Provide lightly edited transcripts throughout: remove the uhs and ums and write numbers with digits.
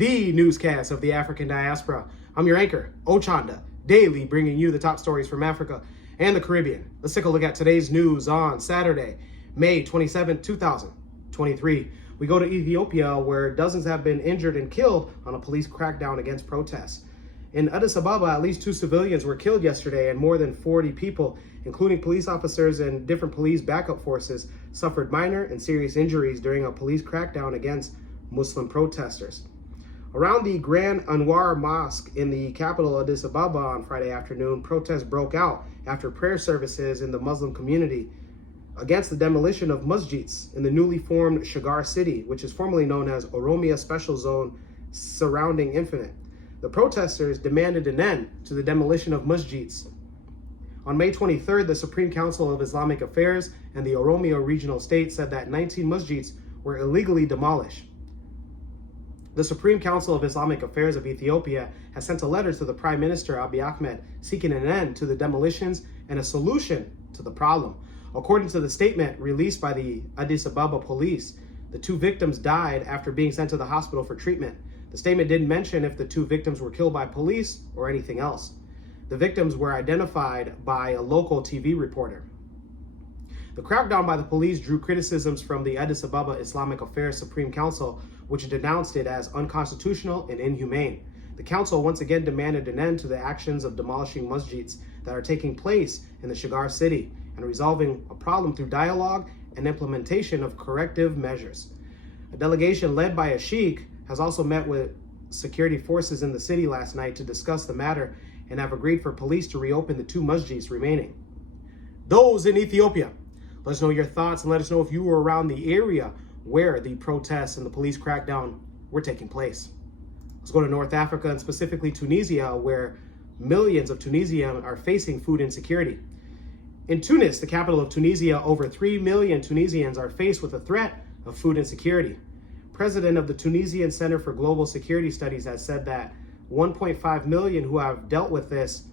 the newscast of the African diaspora. I'm your anchor, Ochanda, daily bringing you the top stories from Africa and the Caribbean. Let's take a look at today's news on Saturday, May 27, 2023. We go to Ethiopia, where dozens have been injured and killed on a police crackdown against protests. In Addis Ababa, at least 2 civilians were killed yesterday, and more than 40 people, including police officers and different police backup forces, suffered minor and serious injuries during a police crackdown against Muslim protesters. Around the Grand Anwar Mosque in the capital Addis Ababa on Friday afternoon, protests broke out after prayer services in the Muslim community against the demolition of masjids in the newly formed Shagar city, which is formerly known as Oromia Special Zone surrounding Infinite. The protesters demanded an end to the demolition of masjids. On May 23rd, the Supreme Council of Islamic Affairs and the Oromia Regional State said that 19 masjids were illegally demolished. The Supreme Council of Islamic Affairs of Ethiopia has sent a letter to the Prime Minister Abiy Ahmed seeking an end to the demolitions and a solution to the problem. According to the statement released by the Addis Ababa police, the 2 victims died after being sent to the hospital for treatment. The statement didn't mention if the 2 victims were killed by police or anything else. The victims were identified by a local TV reporter. The crackdown by the police drew criticisms from the Addis Ababa Islamic Affairs Supreme Council, which denounced it as unconstitutional and inhumane. The council once again demanded an end to the actions of demolishing masjids that are taking place in the Shagar city and resolving a problem through dialogue and implementation of corrective measures. A delegation led by a sheikh has also met with security forces in the city last night to discuss the matter and have agreed for police to reopen the 2 masjids remaining. Those in Ethiopia, let us know your thoughts and let us know if you were around the area where the protests and the police crackdown were taking place. Let's go to North Africa, and specifically Tunisia, where millions of Tunisians are facing food insecurity. In Tunis, the capital of Tunisia, over 3 million Tunisians are faced with the threat of food insecurity. President of the Tunisian Center for Global Security Studies has said that 1.5 million who have dealt with this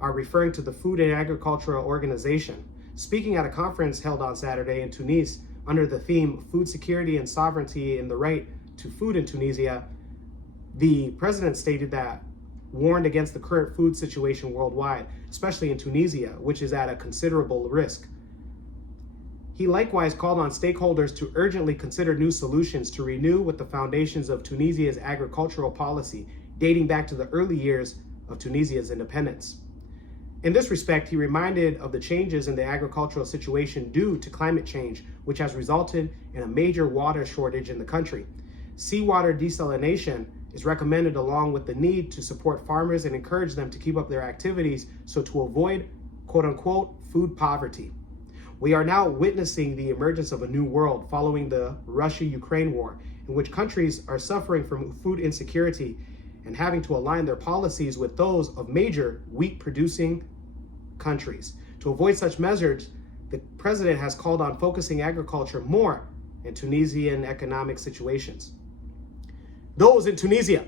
are referring to the Food and Agricultural Organization. Speaking at a conference held on Saturday in Tunis under the theme Food Security and Sovereignty and the Right to Food in Tunisia, the president stated that warned against the current food situation worldwide, especially in Tunisia, which is at a considerable risk. He likewise called on stakeholders to urgently consider new solutions to renew with the foundations of Tunisia's agricultural policy, dating back to the early years of Tunisia's independence. In this respect, he reminded of the changes in the agricultural situation due to climate change, which has resulted in a major water shortage in the country. Seawater desalination is recommended, along with the need to support farmers and encourage them to keep up their activities so to avoid quote-unquote food poverty. We are now witnessing the emergence of a new world following the Russia-Ukraine war, in which countries are suffering from food insecurity and having to align their policies with those of major wheat-producing countries. To avoid such measures, the president has called on focusing agriculture more in Tunisian economic situations. Those in Tunisia,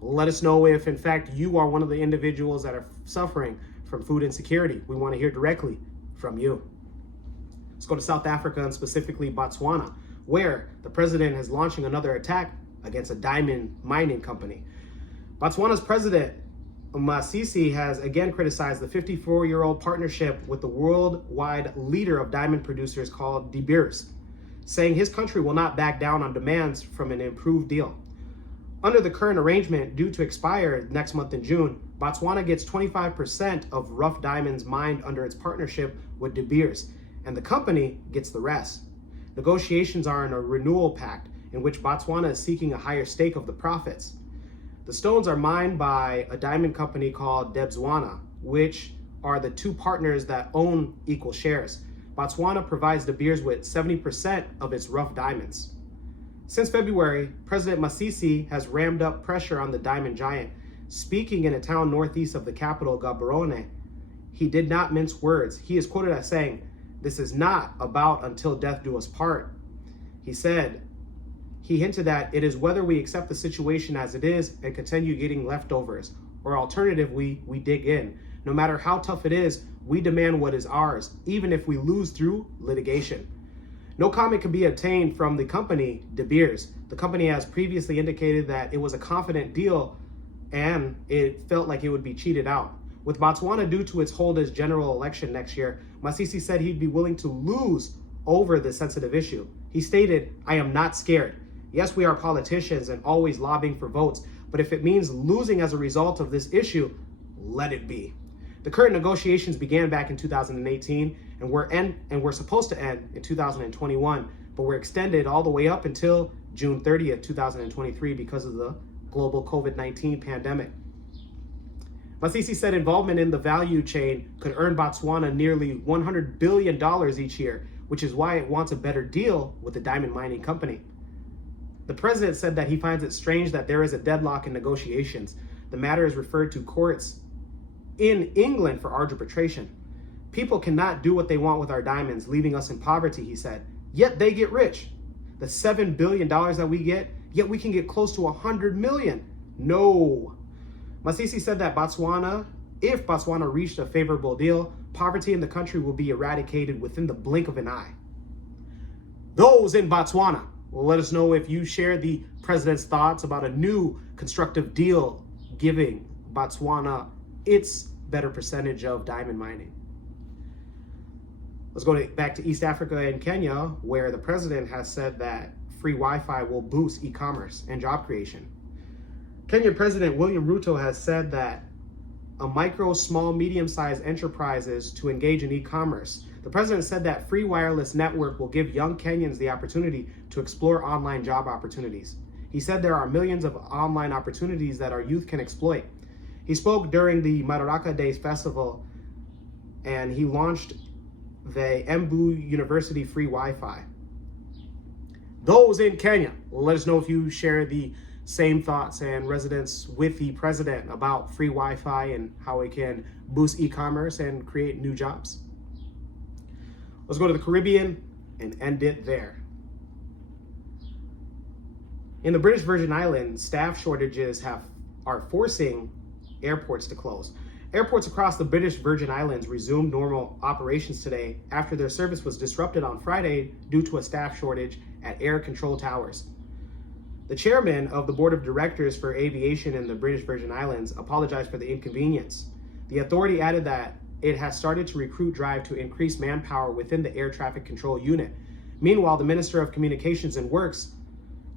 let us know if in fact you are one of the individuals that are suffering from food insecurity. We want to hear directly from you. Let's go to South Africa, and specifically Botswana, where the president is launching another attack against a diamond mining company. Botswana's president, Masisi, has again criticized the 54-year-old partnership with the worldwide leader of diamond producers called De Beers, saying his country will not back down on demands from an improved deal. Under the current arrangement, due to expire next month in June, Botswana gets 25% of rough diamonds mined under its partnership with De Beers, and the company gets the rest. Negotiations are in a renewal pact in which Botswana is seeking a higher stake of the profits. The stones are mined by a diamond company called Debswana, which are the 2 partners that own equal shares. Botswana provides De Beers with 70% of its rough diamonds. Since February, President Masisi has rammed up pressure on the diamond giant. Speaking in a town northeast of the capital, Gaborone, he did not mince words. He is quoted as saying, "This is not about until death do us part." He hinted that it is whether we accept the situation as it is and continue getting leftovers, or alternatively, we dig in. No matter how tough it is, we demand what is ours, even if we lose through litigation. No comment can be obtained from the company, De Beers, The company has previously indicated that it was a confident deal and it felt like it would be cheated out. With Botswana due to its hold as general election next year, Masisi said he'd be willing to lose over this sensitive issue. He stated, "I am not scared. Yes, we are politicians and always lobbying for votes, but if it means losing as a result of this issue, let it be." The current negotiations began back in 2018 and were supposed to end in 2021, but were extended all the way up until June 30th, 2023 because of the global COVID-19 pandemic. Masisi said involvement in the value chain could earn Botswana nearly $100 billion each year, which is why it wants a better deal with the diamond mining company. The president said that he finds it strange that there is a deadlock in negotiations. The matter is referred to courts in England for arbitration. People cannot do what they want with our diamonds, leaving us in poverty, he said. Yet they get rich. The $7 billion that we get, yet we can get close to $100 million. No. Masisi said that if Botswana reached a favorable deal, poverty in the country will be eradicated within the blink of an eye. Those in Botswana will let us know if you share the president's thoughts about a new constructive deal giving Botswana its better percentage of diamond mining. Let's go back to East Africa and Kenya, where the president has said that free Wi-Fi will boost e-commerce and job creation. Kenyan President William Ruto has said that a micro, small, medium-sized enterprises to engage in e-commerce. The president said that free wireless network will give young Kenyans the opportunity to explore online job opportunities. He said there are millions of online opportunities that our youth can exploit. He spoke during the Madaraka Days Festival, and he launched the Embu University free Wi-Fi. Those in Kenya, let us know if you share the same thoughts and resonance with the president about free Wi-Fi and how it can boost e-commerce and create new jobs. Let's go to the Caribbean and end it there. In the British Virgin Islands, staff shortages are forcing airports to close. Airports across the British Virgin Islands resumed normal operations today after their service was disrupted on Friday due to a staff shortage at air control towers. The chairman of the board of directors for aviation in the British Virgin Islands apologized for the inconvenience. The authority added that it has started to recruit drive to increase manpower within the air traffic control unit. Meanwhile, the Minister of Communications and Works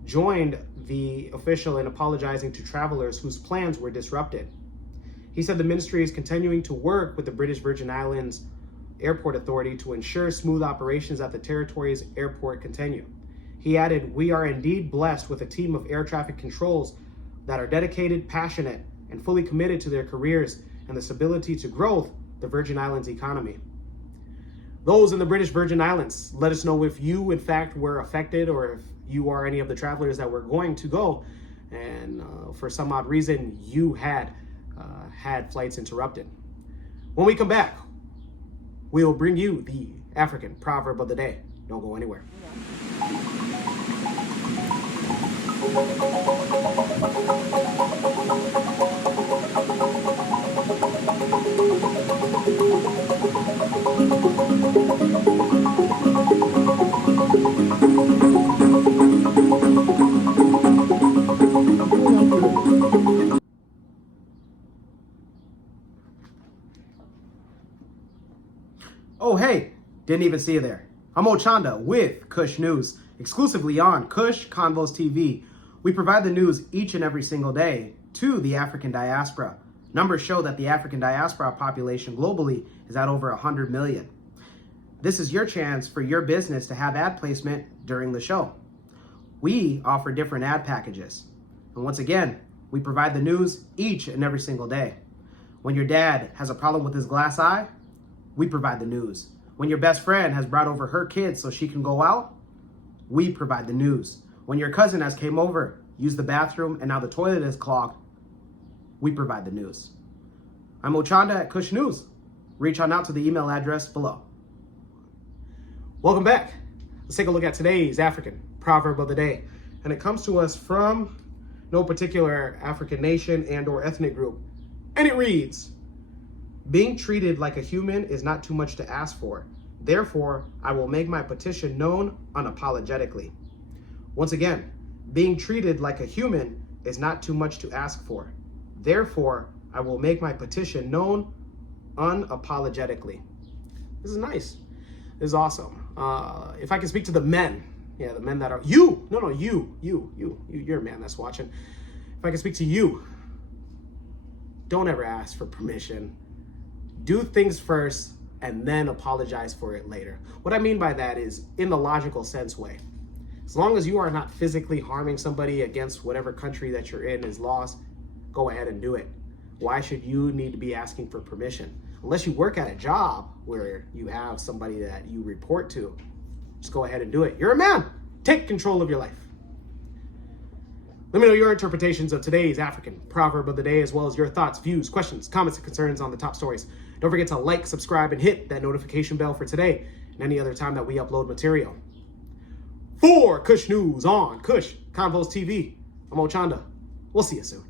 joined the official in apologizing to travelers whose plans were disrupted. He said the ministry is continuing to work with the British Virgin Islands Airport Authority to ensure smooth operations at the territory's airport continue. He added, "We are indeed blessed with a team of air traffic controls that are dedicated, passionate, and fully committed to their careers and the stability to growth the Virgin Islands economy." Those in the British Virgin Islands, let us know if you in fact were affected or if you are any of the travelers that were going to go and for some odd reason you had flights interrupted. When we come back, we'll bring you the African proverb of the day. Don't go anywhere. Oh, hey, didn't even see you there. I'm Ochanda with Kush News, exclusively on Kush Convos TV. We provide the news each and every single day to the African diaspora. Numbers show that the African diaspora population globally is at over 100 million. This is your chance for your business to have ad placement during the show. We offer different ad packages. And once again, we provide the news each and every single day. When your dad has a problem with his glass eye, we provide the news. When your best friend has brought over her kids so she can go out, we provide the news. When your cousin has came over, used the bathroom, and now the toilet is clogged, we provide the news. I'm Ochanda at Kush News. Reach on out to the email address below. Welcome back. Let's take a look at today's African proverb of the day. And it comes to us from no particular African nation and or ethnic group. And it reads, "Being treated like a human is not too much to ask for. Therefore, I will make my petition known unapologetically." Once again, Being treated like a human is not too much to ask for. Therefore, I will make my petition known unapologetically. This is nice. This is awesome. If I can speak to the men, yeah, the men that are you. No, you're a man that's watching. If I can speak to you, don't ever ask for permission. Do things first and then apologize for it later. What I mean by that is in the logical sense way. As long as you are not physically harming somebody against whatever country that you're in is laws, go ahead and do it. Why should you need to be asking for permission? Unless you work at a job where you have somebody that you report to, just go ahead and do it. You're a man. Take control of your life. Let me know your interpretations of today's African proverb of the day, as well as your thoughts, views, questions, comments, and concerns on the top stories. Don't forget to like, subscribe, and hit that notification bell for today and any other time that we upload material. For Kush News on Kush Convos TV, I'm Ochanda. We'll see you soon.